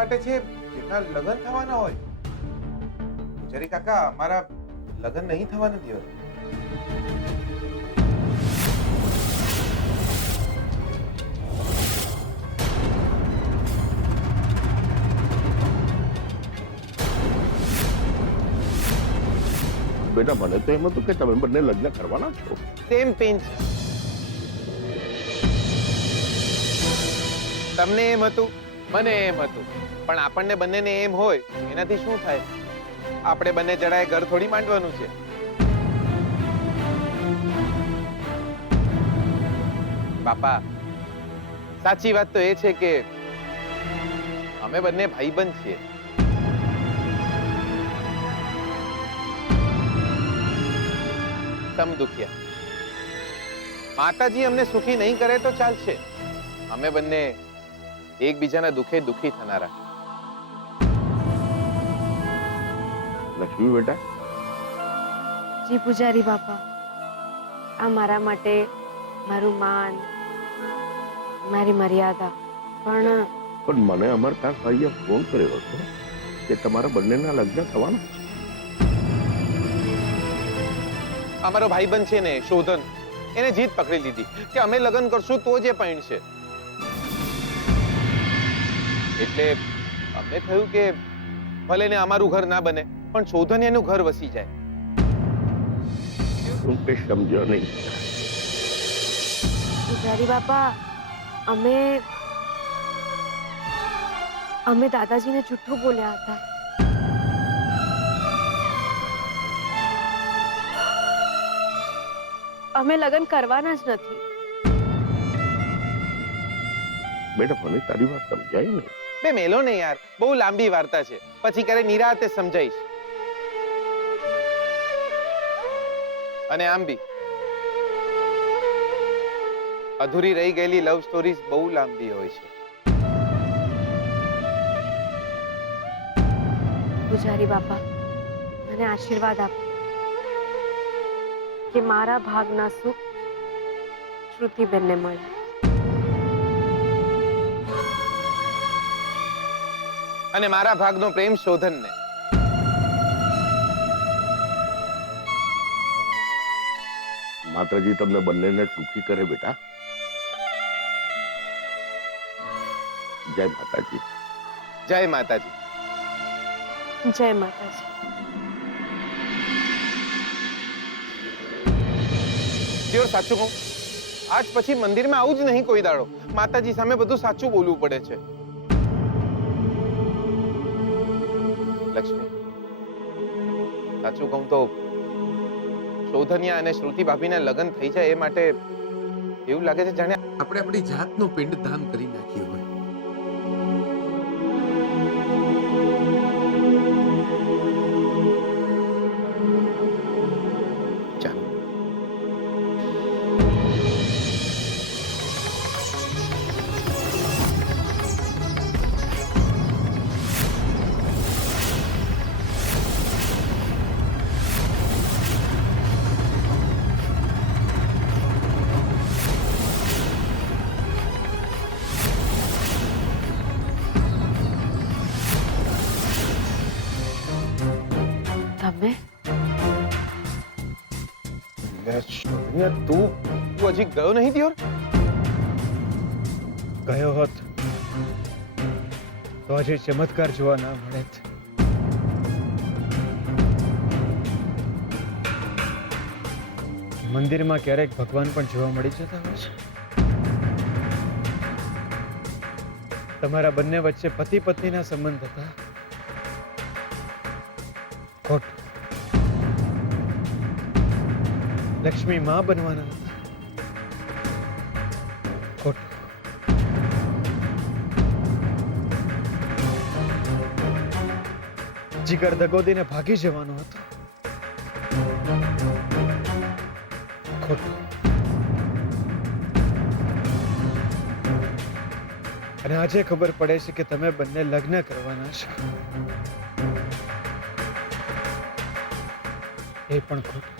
માટે છે જેના લગ્ન થવાના હોય. પૂજારી કાકા, અમારા લગ્ન નહીં થવા નથી હોય. બેટા મને તો એમ હતું કે તમે બંને લગ્ન કરવાના છો. Same pinch. તમને એમ હતું, મને એમ હતું, પણ આપણને બંનેને એમ હોય એનાથી શું થાય? આપણે બંને જણાએ ઘર થોડી માંડવાનું છે. બાપા, સાચી વાત તો એ છે કે અમે બંને ભાઈબંધ છીએ. સમ દુખિયા. માતાજી અમને સુખી નહીં કરે તો ચાલશે. અમે બંને એકબીજાના દુખે દુખી થનારા. લક્ષ્મી બેટા, જી પૂજારી બાપા, આ મારા માટે મારું માન, મારી મર્યાદા. પણ મને અમરકાંત ભાઈએ ફોન કર્યો હતો કે તમારા બંનેના લગ્ન થવાના છે. અમારો ભાઈબંધ છે ને શોધન, એને જીત પકડી લીધી કે અમે લગ્ન કરશું તો જ એ પૈણશે. એટલે અમને થયું કે ભલે ને અમારું ઘર ના બને પણ શોધન એનું ઘર વસી જાય. હું કઈ સમજ્યો નહીં. પૂજારી બાપા, અમે દાદાજીને જૂઠું બોલ્યા હતા. અમે લગ્ન કરવાના જ નથી. બેટા મને તારી વાત સમજાય ને. બે મેલો ને યાર, બહુ લાંબી વાર્તા છે, પછી ક્યારે નિરાતે સમજાઈશ. અને આમ બી અધૂરી રહી ગયેલી લવ સ્ટોરીઝ બહુ લાંબી હોય છે. પૂજારી બાપા, મને આશીર્વાદ આપો કે મારા ભાગના સુખ શ્રુતિબેનને મળે. અને મારા ભાગનો પ્રેમ શોધનને. માતાજી તમને બંનેને સુખી કરે બેટા. જય માતાજી. જય માતાજી. જય માતાજી. પ્યોર સાચું કહું, આજ પછી મંદિરમાં આવું જ નહીં કોઈ દાડો. માતાજી સામે બધું સાચું બોલવું પડે છે. લક્ષ્મી, સાચું કહું તો શોધનિયા અને શ્રુતિ ભાભીના લગ્ન થઈ જાય એ માટે એવું લાગે છે જાણે આપણે આપણી જાતનું પિંડદાન કરી નાખ્યું હોય. ચાલો. તમે તું હજી ગયો નહીં દિયોર? ગયો હોત તો આજે ચમત્કાર જોવા ના મળે. મંદિરમાં ક્યારેક ભગવાન પણ જોવા મળી જતા હોય છે. તમારા બંને વચ્ચે પતિ પત્નીના સંબંધ હતા. ખોટું. લક્ષ્મી માં બનવાના હતા. ખોટું. જીગર દગોદીને ભાગી જવાનો હતો. ખોટું. અને આજે ખબર પડે છે કે તમે બંને લગ્ન કરવાના છો. એ પણ ખોટું.